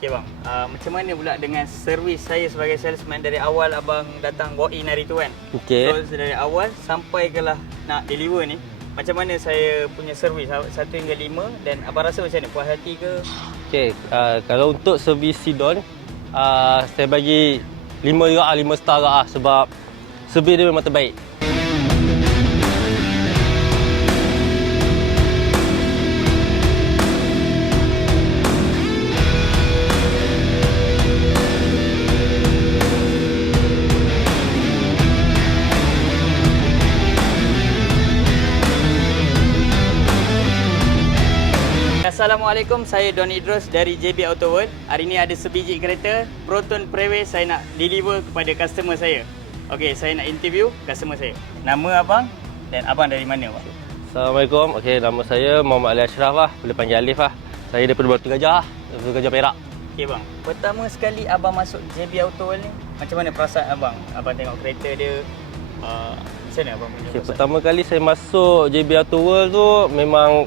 Okay bang, macam mana pula dengan servis saya sebagai salesman dari awal abang datang walk in hari tu kan? Okey. So dari awal sampai kelah nak deliver ni, macam mana saya punya servis 1 hingga 5 dan abang rasa macam mana? Puas hati ke? Okey, kalau untuk servis Sidon, saya bagi 5 juga 5 star lah sebab servis dia memang terbaik. Assalamualaikum, saya Don Idrus dari JB Auto World. Hari ni ada sebiji kereta Proton Preway saya nak deliver kepada customer saya. Okey, saya nak interview customer saya. Nama abang dan abang dari mana bang? Assalamualaikum. Okey, nama saya Muhammad Ali Ashraf lah. Boleh panggil Alif lah. Saya daripada Batu Gajah, Batu Gajah Perak. Okey bang, pertama sekali abang masuk JB Auto World ni, macam mana perasaan abang? Abang tengok kereta dia, macam mana abang punya perasaan? Pertama kali saya masuk JB Auto World tu memang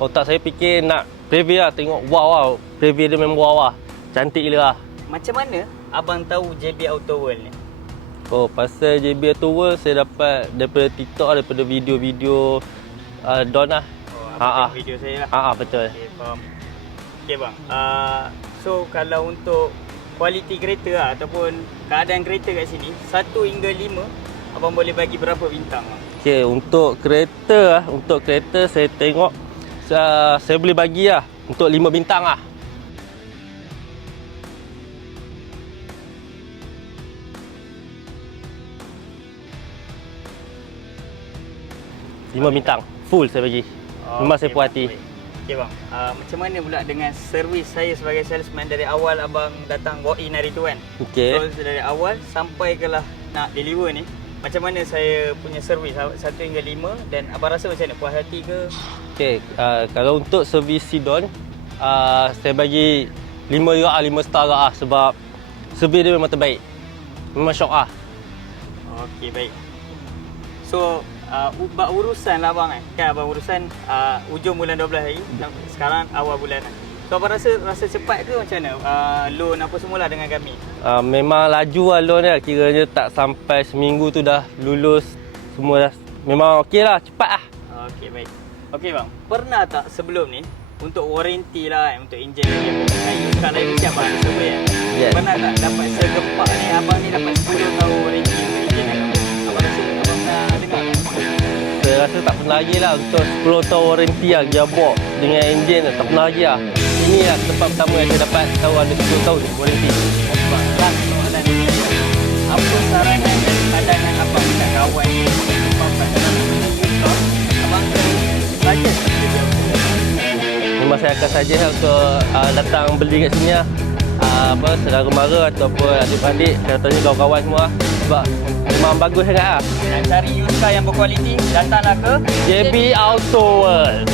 otak saya fikir nak preview lah, tengok wow, preview dia memang wow lah. Cantik gila lah. Macam mana abang tahu JB Auto World ni? Oh, pasal JB Auto World saya dapat daripada TikTok, daripada video-video Don lah. Oh, abang tengok video saya lah. Betul. Okey, faham. Okey bang, so kalau untuk kualiti kereta lah, ataupun keadaan kereta kat sini 1 hingga 5, abang boleh bagi berapa bintang bang? Okey, untuk kereta saya tengok saya boleh bagi lah untuk 5 bintang lah. Lima bintang full saya bagi. Memang saya puas hati. Okey bang, macam mana pula dengan servis saya sebagai salesman dari awal abang datang walk in hari tu kan? Okey. So dari awal sampai kelah nak deliver ni, macam mana saya punya servis 1 hingga 5 dan abang rasa macam mana? Puas hati ke? Okey, kalau untuk servis Sidon, saya bagi 5 juga 5 star lah sebab servis dia memang terbaik. Memang syok lah. Okey, baik. So, bab urusan lah abang kan abang urusan ujung bulan 12 hari, sekarang awal bulan. So, abang rasa cepat ke macam mana? Loan apa semualah dengan kami? Memang laju lah loan dia. Kiranya tak sampai seminggu tu dah lulus semua dah. Memang okey lah, cepat lah. Okey, baik. Okey bang, pernah tak sebelum ni untuk warranty lah untuk enjin ni, sekarang lain mesti abang ada survey kan? Yes. Pernah tak dapat segepak ni, abang ni dapat 10 tahun warranty untuk enjin ni? Abang rasa abang pernah dengar tak? Saya rasa tak pernah lagi lah untuk 10 tahun warranty lah gearbox dengan enjin tak pernah lagi lah. Ini lah tempat pertama yang saya dapat tahu ada 10 tahun warranty. Abang, last soalan ni. Apa saranan dan pandangan abang dekat kawan ni? Abang suggest dia. Memang saya akan suggest lah untuk datang beli kat sini lah. Saudara mara ataupun adik-adik, saya tanya kawan-kawan semua sebab memang bagus sangat lah. Nak cari used car yang berkualiti, datanglah ke JB Auto World.